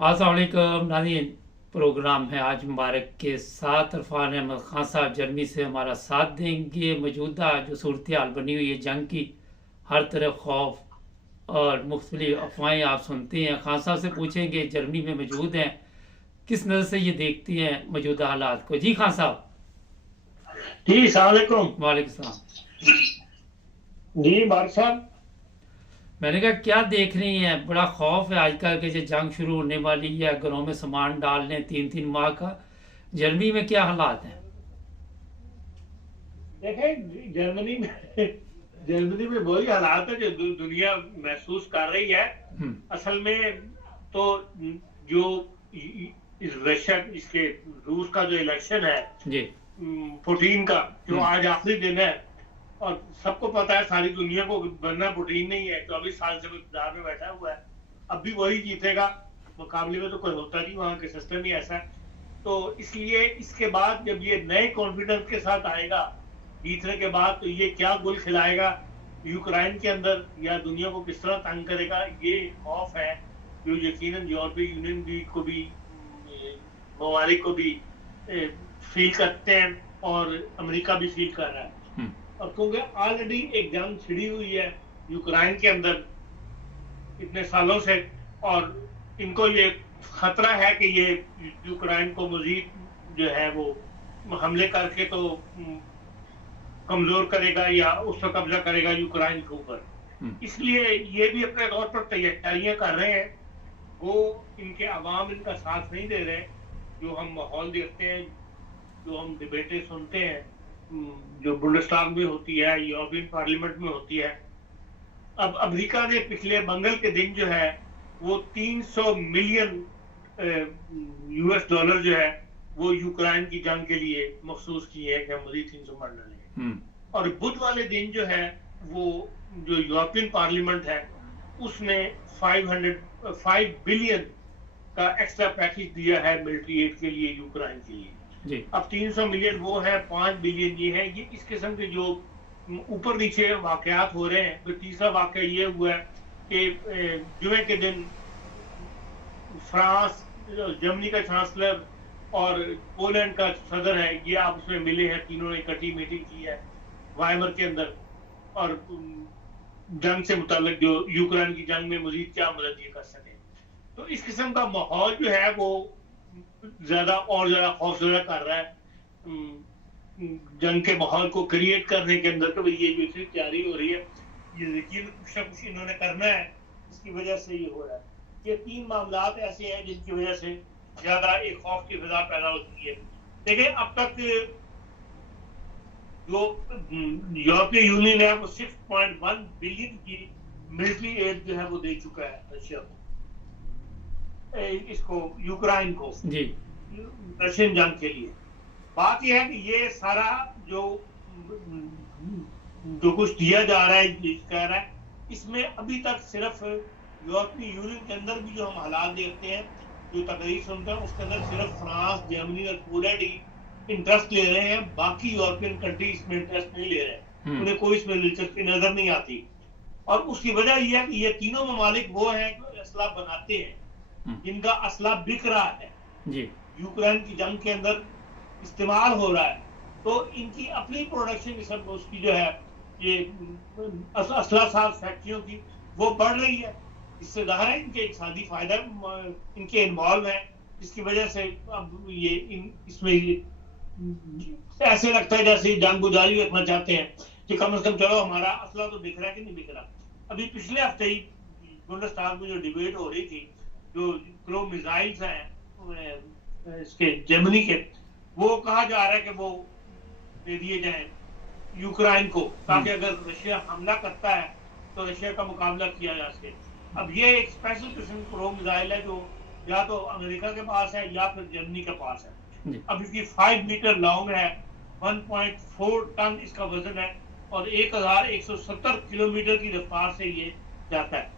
अस्सलाम वालेकुम नाज़रीन। प्रोग्राम है आज मुबारक के साथ इरफान अहमद खान साहब जर्मनी से हमारा साथ देंगे। मौजूदा जो सूरत हाल बनी हुई है जंग की, हर तरफ खौफ और मुख्तलिफ अफवाहें आप सुनते हैं। खान साहब से पूछेंगे, जर्मनी में मौजूद हैं, किस नज़र से ये देखती हैं मौजूदा हालात को। जी खान साहब। जी अस्सलाम वालेकुम। वालेकुम सलाम। जी बादशाह साहब। मैंने कहा क्या देख रही हैं? बड़ा खौफ है आजकल के, जो जंग शुरू होने वाली है, घरों में सामान डाल लें 3-3 माह का। जर्मनी में क्या हालात हैं? देखें जर्मनी में वही हालात है जो दुनिया महसूस कर रही है। हम्म। असल में तो जो इस रशिया इसके रूस का जो इलेक्शन है जी। पुतिन का, जो आज आखिरी दिन है, और सबको पता है सारी दुनिया को, बनना पुतिन नहीं है, 24 साल से इक़्तिदार में बैठा हुआ है, अब भी वही जीतेगा। मुकाबले में तो कोई होता नहीं, वहां के सिस्टम ही ऐसा है। तो इसलिए इसके बाद जब ये नए कॉन्फिडेंस के साथ आएगा जीतने के बाद, तो ये क्या गुल खिलाएगा यूक्रेन के अंदर, या दुनिया को किस तरह तंग करेगा, ये खौफ है जो यकीनन यूरोपीय यूनियन भी को भी, ममालिक को भी फील करते हैं, और अमेरिका भी फील कर रहा है। और क्योंकि ऑलरेडी एक जंग छिड़ी हुई है यूक्रेन के अंदर इतने सालों से, और इनको ये खतरा है कि ये यूक्रेन को मजीद जो है वो हमले करके तो कमजोर करेगा, या उस पर कब्जा करेगा यूक्रेन के ऊपर। इसलिए ये भी अपने तौर पर तैयारियां कर रहे हैं। वो इनके अवाम इनका साथ नहीं दे रहे। जो हम माहौल देखते हैं, जो हम डिबेटें सुनते हैं, जो बुंडस्टाग में होती है, यूरोपियन पार्लियामेंट में होती है। अब अमेरिका ने पिछले मंगल के दिन जो है वो 300 मिलियन यूएस डॉलर जो है वो यूक्रेन की जंग के लिए मखसूस किए हैं कि हम मजीद 300 मर डालेंगे। और बुध वाले दिन जो है वो जो यूरोपियन पार्लियामेंट है उसने 5 बिलियन का एक्स्ट्रा पैकेज दिया है मिलिट्री एड के लिए, यूक्रेन के लिए। अब 300 मिलियन वो है, 5 बिलियन ये है। ये इस किस्म के जो ऊपर नीचे वाकयात हो रहे हैं। तो तीसरा वाकया ये हुआ है कि जुमे के दिन फ्रांस, जर्मनी का चांसलर और पोलैंड का सदर है, ये आपस में मिले हैं। तीनों ने इकट्ठी मीटिंग की है वाइमर के अंदर, और जंग से मुताल्लिक जो यूक्रेन की जंग में मजीद क्या मदद ये कर सके। तो इस किस्म का माहौल जो है वो ज्यादा और ज्यादा खौफजदा कर रहा है जंग के माहौल को क्रिएट करने के अंदर। तो ये जो इतनी तैयारी हो रही है, ये यकीन कुछ ना कुछ इन्होंने करना है, इसकी वजह से ये हो रहा है। ये 3 मामलात ऐसे हैं जिनकी वजह से ज्यादा एक खौफ की फिजा पैदा होती है। देखिए अब तक जो यूरोपीय यूनियन है वो 6.1 बिलियन की मिलिट्री एड जो है वो दे चुका है रशिया को, इसको यूक्रेन को जी, रशियन जंग के लिए। बात यह है कि ये सारा जो कुछ दिया जा रहा है, कह रहा है, इसमें अभी तक सिर्फ यूरोपीय यूनियन के अंदर भी जो हम हालात देखते हैं, जो तकरीर सुनते हैं, उसके अंदर सिर्फ फ्रांस, जर्मनी और पोलैंड ही इंटरेस्ट ले रहे हैं। बाकी यूरोपियन कंट्री इसमें इंटरेस्ट नहीं ले रहे, उन्हें कोई इसमें दिलचस्पी नजर नहीं आती। और उसकी वजह यह है कि ये तीनों ममालिक वो हैं जो असला बनाते हैं, जिनका असला बिक रहा है जी, यूक्रेन की जंग के अंदर इस्तेमाल हो रहा है। तो इनकी अपनी प्रोडक्शन सब उसकी जो है ये असला साज फैक्ट्रियों की वो बढ़ रही है। इससे जाहिर है इनके इक़्तिसादी फायदा इनके इन्वॉल्व है, जिसकी वजह से अब ये इसमें ऐसे लगता है जैसे जंग गुजारी रखना चाहते हैं कि कम से कम चलो हमारा असला तो बिक रहा है कि नहीं बिक रहा। अभी पिछले हफ्ते ही बुंडस्टाग में जो डिबेट हो रही थी, जो क्रो मिसाइल्स हैं इसके जर्मनी के, वो कहा जा रहा है कि वो दे दिए जाएं यूक्रेन को, ताकि अगर रशिया हमला करता है तो रशिया का मुकाबला किया जा सके। अब ये एक स्पेशल किस्म क्रो मिसाइल है जो या तो अमेरिका के पास है या फिर जर्मनी के पास है। अब इसकी 5 मीटर लॉन्ग है, 1.4 टन इसका वजन है, और 1170 किलोमीटर की रफ्तार से ये जाता है,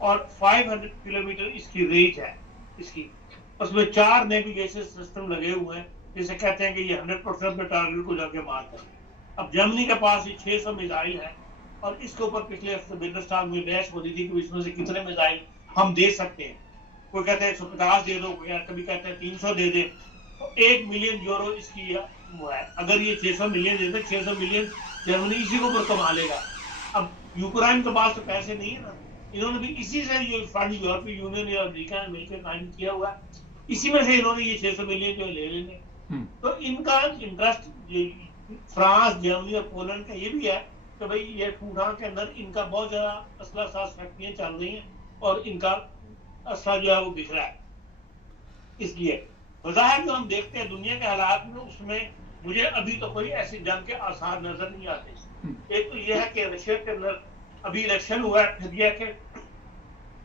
और 500 किलोमीटर इसकी रेंज है इसकी। उसमें 4 नेविगेशन सिस्टम लगे हुए हैं, जिसे कहते हैं कि ये 100% में टारगेट को जाके मारता है। अब जर्मनी के पास ये 600 मिसाइल है, और इसके ऊपर पिछले हफ्ते बुंडस्टाग में बहस हो रही थी कि इसमें से कितने मिसाइल हम दे सकते हैं। कोई कहते हैं 150 दे दो, कभी कहते हैं 300 दे दे, तो 1 मिलियन यूरो इसकी वो है। अगर ये 600 मिलियन दे दे, 600 मिलियन जर्मनी इसी के ऊपर कमा लेगा। अब यूक्रेन के पास तो पैसे नहीं है ना, इन्होंने भी इसी से ये फंड यूरोपीय यूनियन या अमेरिका ने मिलकर कायम किया हुआ, इसी में से इन्होंने ये 600 मिलियन जो ले लेंगे। तो इनका इंटरेस्ट फ्रांस, जर्मनी और पोलैंड का ये भी है कि भाई ये टूटान के अंदर इनका बहुत ज्यादा असला साज फैक्ट्रियां चल रही हैं और इनका असला जो है वो बिखरा है। इसलिए बज़ाहिर जो हम देखते हैं दुनिया के हालात में, उसमें मुझे अभी तो कोई ऐसी जंग के आसार नजर नहीं आते। एक तो ये है कि रशिया के अंदर अभी इलेक्शन हुआ है, फिर यह कि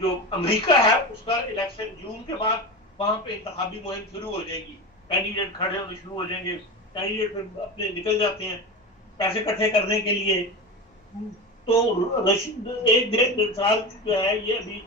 जो अमेरिका है उसका इलेक्शन जून के बाद वहां पे इंतखाबी मुहिम शुरू हो जाएगी, कैंडिडेट खड़े होने शुरू हो जाएंगे, कैंडिडेट फिर अपने निकल जाते हैं पैसे इकट्ठे करने के लिए। तो एक 1.5 साल जो है ये अभी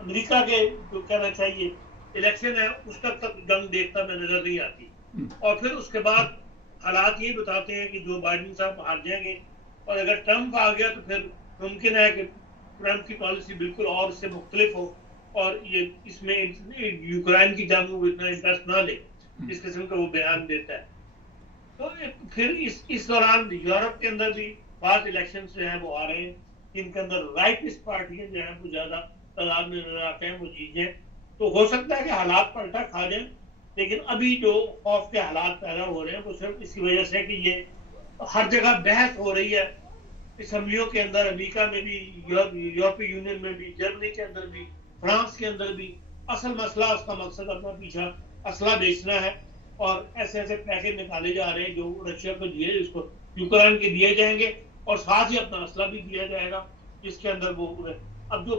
अमेरिका के जो कहना चाहिए इलेक्शन है उस तक जंग देखता मैं नजर नहीं आती। और फिर उसके बाद हालात ये बताते हैं कि जो बाइडेन साहब हार जाएंगे और अगर ट्रंप आ गया तो फिर मुमकिन है कि ट्रंप की पॉलिसी बिल्कुल और उससे मुख्तलिफ हो और ये इसमें यूक्रेन की जंग में इतना इंटरेस्ट ना ले, इस किस्म का वो बयान देता है। तो फिर इस दौरान यूरोप के अंदर भी बात इलेक्शन जो है वो आ रहे हैं, जिनके अंदर राइटिस्ट पार्टियां जो है वो ज्यादा तादाद में नजर आते हैं, वो जीतें। तो हो सकता है कि हालात पलटा खा जाए, लेकिन अभी जो खौफ के हालात पैदा हो रहे हैं वो सिर्फ इसी वजह से कि ये हर जगह बहस हो रही है, असम्बलियों के अंदर, अमेरिका में भी, यूरोपीय यूनियन में भी, जर्मनी के अंदर भी, फ्रांस के अंदर भी। असल मसला, उसका मकसद अपना पीछा असला बेचना है और ऐसे ऐसे पैकेज निकाले जा रहे हैं जो रशिया को दिए, जिसको यूक्रेन के दिए जाएंगे और साथ ही अपना असला भी दिया जाएगा, जिसके अंदर वो अब जो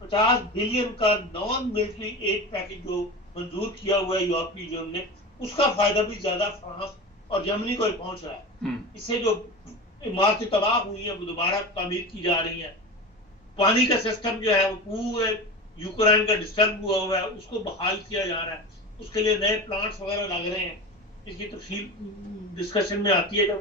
50 बिलियन का नॉन मिलिट्री एड पैकेज जो मंजूर किया हुआ है यूरोपीय यूनियन ने, उसका फायदा भी ज्यादा फ्रांस और जर्मनी को ही पहुंच रहा है। इससे जो इमारतें तबाह हुई है वो दोबारा तामीर की जा रही है। पानी का सिस्टम जो है वो पूरे यूक्रेन का डिस्टर्ब हुआ है, उसको बहाल किया जा रहा है, उसके लिए नए प्लांट्स वगैरह लग रहे हैं। इसकी तफसील डिस्कशन में आती है जब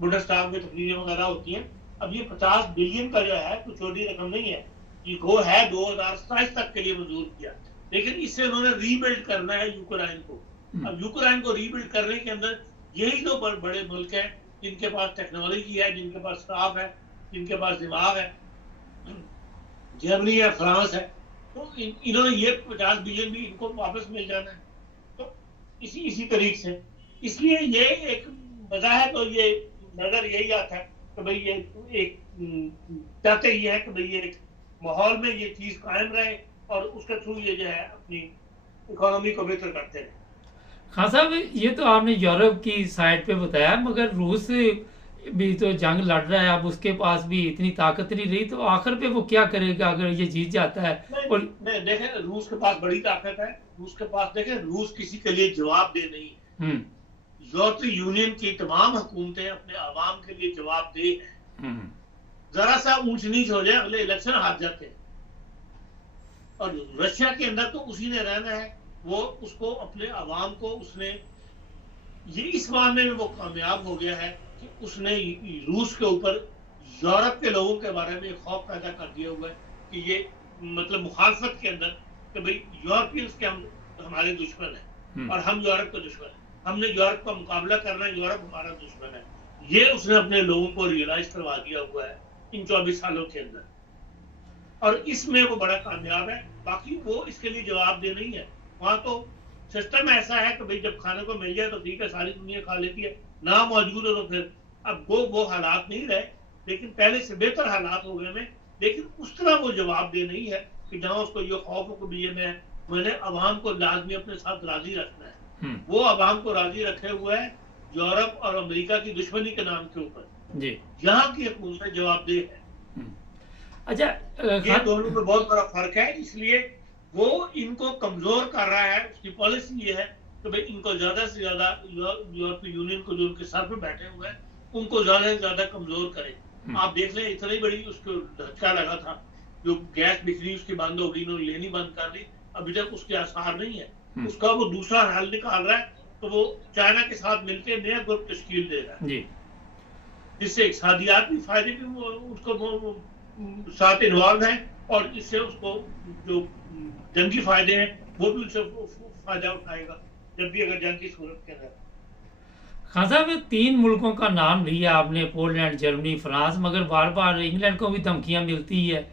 बुंडसटाग में तकरीरें वगैरह होती हैं। अब ये 50 बिलियन का जो है कोई छोटी रकम नहीं है, ये गो है 2027 तक के लिए मंजूर किया, लेकिन इससे उन्होंने रीबिल्ड करना है यूक्रेन को। अब यूक्रेन को रीबिल्ड करने के अंदर यही दो बड़े मुल्क हैं जिनके पास टेक्नोलॉजी है, जिनके पास स्टाफ है, जिनके पास दिमाग है, जर्मनी है, फ्रांस है। तो इन्होंने ये 50 बिलियन भी इनको वापस मिल जाना है। तो इसी तरीके से, इसलिए ये एक वजह है। तो ये नजर यही आता है कि भाई ये एक चाहते ही है कि भाई ये एक माहौल में ये चीज कायम रहे और उसके थ्रू ये जो है अपनी इकोनॉमी को बेहतर करते रहे। खान साहब, ये तो आपने यूरोप की साइड पे बताया, मगर रूस भी तो जंग लड़ रहा है, अब उसके पास भी इतनी ताकत नहीं रही, तो आखिर पे वो क्या करेगा अगर ये जीत जाता है? और देखें, रूस के पास बड़ी ताकत है, रूस के पास देखें, रूस किसी के लिए जवाब दे नहीं है। यूरोपीय यूनियन की तमाम हुकूमतें अपने आवाम के लिए जवाबदेह हैं। जरा सा ऊंच नीच हो जाए अगले इलेक्शन हार जाते हैं। और रशिया के अंदर तो उसी ने रहना है, वो उसको अपने आवाम को उसने ये इस मामले में वो कामयाब हो गया है कि उसने रूस के ऊपर यूरोप के लोगों के बारे में खौफ पैदा कर दिया हुआ है कि ये मतलब मुखालफत के अंदर कि भाई यूरोपियंस के हमारे दुश्मन है और हम यूरोप के दुश्मन है, हमने यूरोप का मुकाबला करना है, यूरोप हमारा दुश्मन है। ये उसने अपने लोगों को रियलाइज करवा दिया हुआ है इन 24 सालों के अंदर, और इसमें वो बड़ा कामयाब है। बाकी वो इसके लिए जवाबदेह नहीं है। वहां तो सिस्टम ऐसा है कि भाई जब खाने को मिल जाए तो ठीक है, सारी दुनिया खा लेती है, ना मौजूद हो तो फिर अब वो हालात नहीं रहे, लेकिन पहले से बेहतर हालात हो गए में। लेकिन उस तरह वो जवाबदेह नहीं है कि जहां उसको ये खौफ हो कि मैंने अवाम को लाजमी अपने साथ राजी रखना है। वो अवाम को राजी रखे हुए है यूरोप और अमेरिका की दुश्मनी के नाम के ऊपर। यहाँ की हुकूमत जवाबदेह है। अच्छा, ये दोनों में बहुत बड़ा फर्क है, इसलिए वो इनको कमजोर कर रहा है। उसकी पॉलिसी ये है कि भाई इनको ज्यादा से ज्यादा यूरोपीय यूनियन को जो उनके सर पे बैठे हुए हैं उनको ज्यादा से ज्यादा कमजोर करे। आप देख लें, इतनी बड़ी उसको धक्का लगा था, जो गैस बिजली उसकी बंद हो गई, उन्होंने लेनी बंद कर दी, अभी तक उसके आसार नहीं है। उसका वो दूसरा हल निकाल रहा है, तो वो चाइना के साथ मिलकर नया ग्रुप तश्कील दे रहा है, जिससे इक़्तिसादियाती फायदे भी उसको साथ इन्वॉल्व है और इससे उसको जो जंगी फायदे हैं वो भी उससे फायदा उठाएगा जब भी अगर जंग की सूरत के अंदर। खान साहब, ये 3 मुल्कों का नाम लिया आपने, पोलैंड, जर्मनी, फ्रांस, मगर बार बार इंग्लैंड को भी धमकियां मिलती है।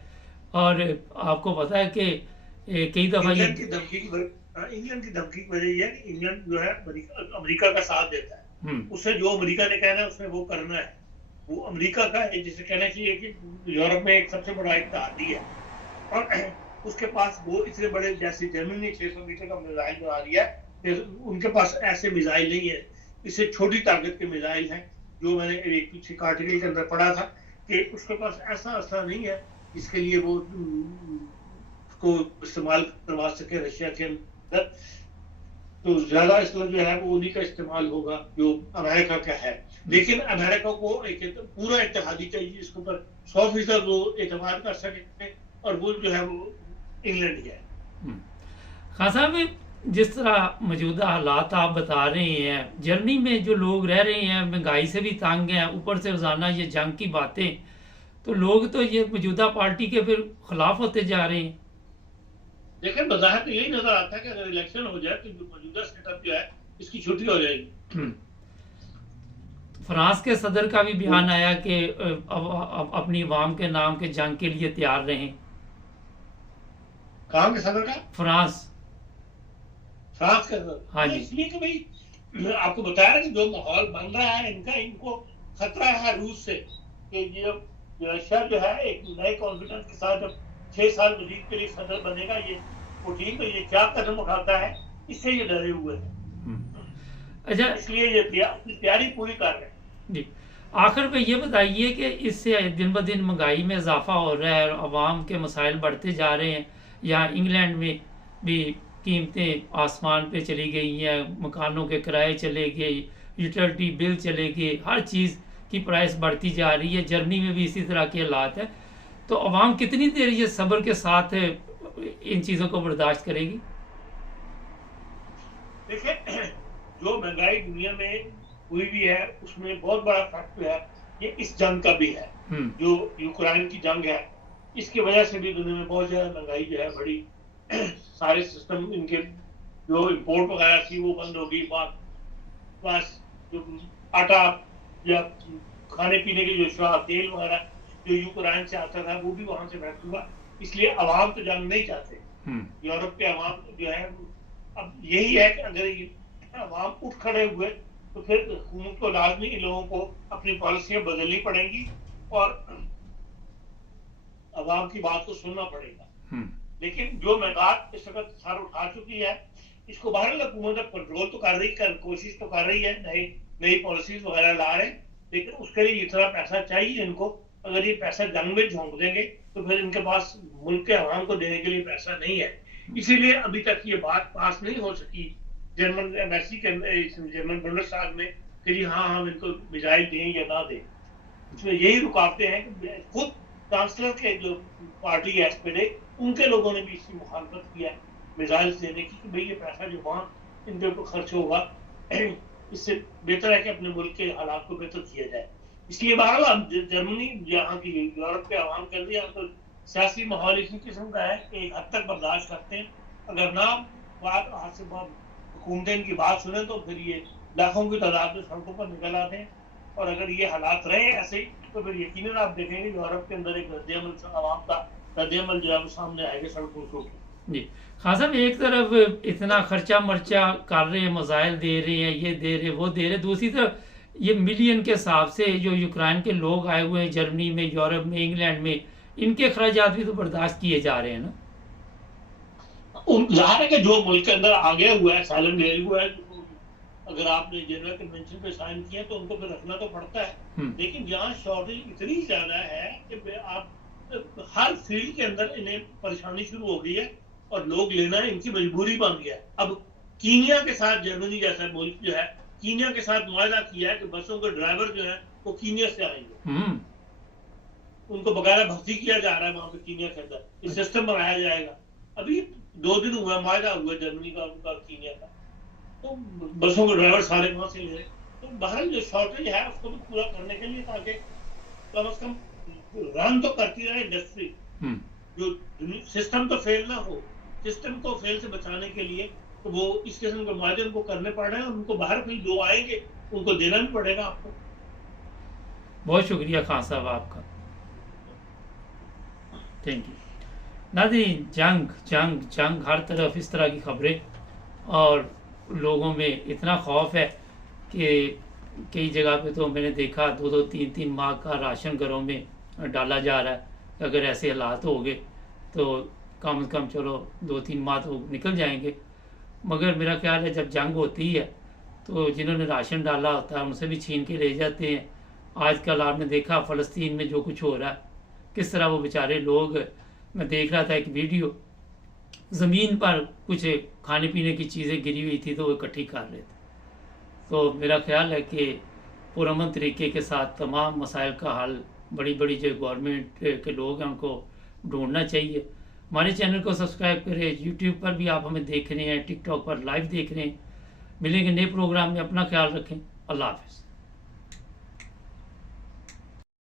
और आपको पता है कि कई दफा ये इंग्लैंड की धमकी की वजह यह है कि इंग्लैंड जो है अमेरिका का साथ देता है। उससे जो अमेरिका ने कहना है उसने वो करना है। वो अमेरिका का जिसे कहना चाहिए कि यूरोप में एक सबसे बड़ा इत्तेहादी है और उसके पास वो इतने बड़े, जैसे जर्मनी 600 मीटर का मिसाइल बना दिया है, उनके पास ऐसे मिसाइल नहीं है। इससे छोटी ताकत के मिसाइल हैं। जो मैंने एक पीछे आर्टिकल के अंदर पढ़ा था कि उसके पास ऐसा असला नहीं है जिसके लिए वो उसको इस्तेमाल करवा सके रशिया के अंदर। तो ज्यादा असला जो है वो उन्हीं का इस्तेमाल होगा जो अमेरिका का है। लेकिन अमेरिका को एक पूरा इत्तेहादी चाहिए जिसके ऊपर 100% वो एतमाद कर सके, और वो जो है वो इंग्लैंड ही है। खान साहब, जिस तरह मौजूदा हालात आप बता रहे हैं, जर्मनी में जो लोग रह रहे हैं महंगाई से भी तंग हैं, ऊपर से रोजाना ये जंग की बातें, तो लोग तो ये मौजूदा पार्टी के फिर खिलाफ होते जा रहे हैं। देखिए, बज़ाहिर तो यही नजर आता है कि अगर इलेक्शन हो जाए तो मौजूदा सेटअप जो है इसकी छुट्टी हो जाएगी। फ्रांस के सदर का भी बयान आया कि अब अपनी अवाम के नाम के जंग के लिए तैयार रहें। कहाँ के सदर का? फ्रांस का सदर। हाँ जी। इसलिए कि भाई आपको बताया कि जो माहौल बन रहा है इनको खतरा है रूस से, कि ये रशिया जो है एक नए कॉन्फिडेंस के साथ जब 6 साल मजीद के लिए सदर बनेगा ये पुतिन, तो ये क्या कदम उठाता है, इससे ये डरे हुए हैं। अच्छा, इसलिए ये तैयारी पूरी कर रहे हैं जी। आखिर में ये बताइए कि इससे दिन ब दिन महंगाई में इजाफा हो रहा है और आवाम के मसाइल बढ़ते जा रहे हैं। यहाँ इंग्लैंड में भी कीमतें आसमान पे चली गई हैं, मकानों के किराए चले गए, यूटिलिटी बिल चले गए, हर चीज़ की प्राइस बढ़ती जा रही है। जर्मनी में भी इसी तरह के हालात है। तो अवाम कितनी देर ये सब्र के साथ इन चीज़ों को बर्दाश्त करेगी? देखिए, जो महंगाई दुनिया में हुई भी है उसमें बहुत बड़ा फैक्टर है ये इस जंग का भी है। जो यूक्रेन की जंग है इसकी वजह से भी दुनिया में बहुत ज्यादा महंगाई जो है बढ़ी। सारे सिस्टम इनके जो इंपोर्ट वगैरह थी वो बंद हो गई। बस जो आटा या खाने पीने के जो तेल वगैरह जो यूक्रेन से आता था वो भी वहां से महंगा हुआ। इसलिए अवाम तो जंग नहीं चाहते। यूरोप के अवाम जो है, अब यही है कि अगर अवाम उठ खड़े हुए तो फिर हुकूमत को लाजमी इन लोगों को अपनी पॉलिसियां बदलनी पड़ेंगी और अवाम की बात को सुनना पड़ेगा। लेकिन जो मैदान इस वक्त सर उठा चुकी है इसको बहरहाल हुकूमत कंट्रोल तो कर रही, कोशिश तो कर रही है, नई पॉलिसीज वगैरह ला रहे हैं, लेकिन उसके लिए इतना पैसा चाहिए इनको। अगर ये पैसा जंग में झोंक देंगे तो फिर इनके पास मुल्क के अवाम को देने के लिए पैसा नहीं है। इसीलिए अभी तक ये बात पास नहीं हो सकी जर्मन एम्बेसी के जर्मन बुंडसटाग में कि जी हाँ हम इनको मिसाइल दें या ना दें। इसमें यही रुकावटें हैं कि खुद चांसलर के जो पार्टी है SPD उनके लोगों ने भी इसकी मुखालफत किया है मिसाइल देने की, कि भाई ये पैसा जो वहाँ इनके ऊपर खर्च होगा इससे बेहतर है कि अपने मुल्क के हालात को बेहतर किया जाए। इसलिए बहरहाल जर्मनी यहाँ की यूरोप के अवाम कर दिया तो सियासी माहौल इसी किस्म का है कि एक हद तक बर्दाश्त करते हैं। अगर ना बात हाथ से हुकूमतें इनकी बात सुने तो फिर ये लाखों की तादाद में सड़कों पर निकल आते हैं। और अगर ये हालात रहे ऐसे ही तो फिर यकीनन आप देखेंगे यूरोप के अंदर एक रद्द-ए-अमल अवाम का रद्द-ए-अमल जो है वो सामने आएगा सड़कों के ऊपर। जी खान साहब, एक तरफ इतना खर्चा मर्चा कर रहे हैं, मिसाइल दे रहे हैं, ये दे रहे वो दे रहे, दूसरी तरफ ये मिलियन के हिसाब से जो यूक्रेन के लोग आए हुए हैं जर्मनी में, यूरोप में, इंग्लैंड में, इनके अखराजात भी तो बर्दाश्त किए जा रहे हैं ना। जाहिर है कि जो मुल्क के अंदर आ गया हुआ है, साइलम ले हुआ है, अगर आपने जेनेवा कन्वेंशन पे साइन किया तो उनको फिर रखना तो पड़ता है। लेकिन यहाँ शॉर्टेज इतनी ज्यादा है कि आप हर फील्ड के अंदर इन्हें परेशानी शुरू हो गई है और लोग लेना इनकी मजबूरी बन गया है। अब कीनिया के साथ जर्मनी जैसा मुल्क जो है कीनिया के साथ मुआहदा किया है कि बसों के ड्राइवर जो है वो कीनिया से आएंगे, उनको बकायदा भर्ती किया जा रहा है वहां पे कीनिया के अंदर, ये सिस्टम बनाया जाएगा। अभी 2 दिन हुआ मुआहदा हुआ जर्मनी का उनका कीनिया का, तो बसों के ड्राइवर सारे वहां से ले रहे। तो बहरहाल जो शॉर्टेज है उसको भी पूरा करने के लिए ताकि कम से कम रन तो करती रहे इंडस्ट्री, जो सिस्टम तो फेल ना हो, सिस्टम को फेल से बचाने के लिए तो वो इस किस्म के मुआवजे उनको करने पड़ रहे हैं। उनको बाहर कोई जो आएंगे उनको देना भी पड़ेगा आपको। बहुत शुक्रिया खान साहब आपका, थैंक यू। नाज़रीन, जंग जंग जंग, हर तरफ इस तरह की खबरें, और लोगों में इतना खौफ है कि कई जगह पे तो मैंने देखा 2-2 3-3 माह का राशन घरों में डाला जा रहा है। अगर ऐसे हालात हो गए तो कम से कम चलो 2-3 माह तो निकल जाएंगे, मगर मेरा ख्याल है जब जंग होती है तो जिन्होंने राशन डाला होता है उनसे भी छीन के ले जाते हैं। आजकल आपने देखा फ़लस्तीन में जो कुछ हो रहा है, किस तरह वो बेचारे लोग, मैं देख रहा था एक वीडियो, ज़मीन पर कुछ खाने पीने की चीज़ें गिरी हुई थी तो वो इकट्ठी कर रहे थे। तो मेरा ख्याल है कि पुरअमन तरीके के साथ तमाम मसाइल का हल बड़ी बड़ी जो गवर्नमेंट के लोग हैं उनको ढूंढना चाहिए। हमारे चैनल को सब्सक्राइब करें, यूट्यूब पर भी आप हमें देख रहे हैं, टिकटॉक पर लाइव देख रहे हैं। मिलेंगे नए प्रोग्राम में, अपना ख्याल रखें, अल्लाह हाफ़िज़।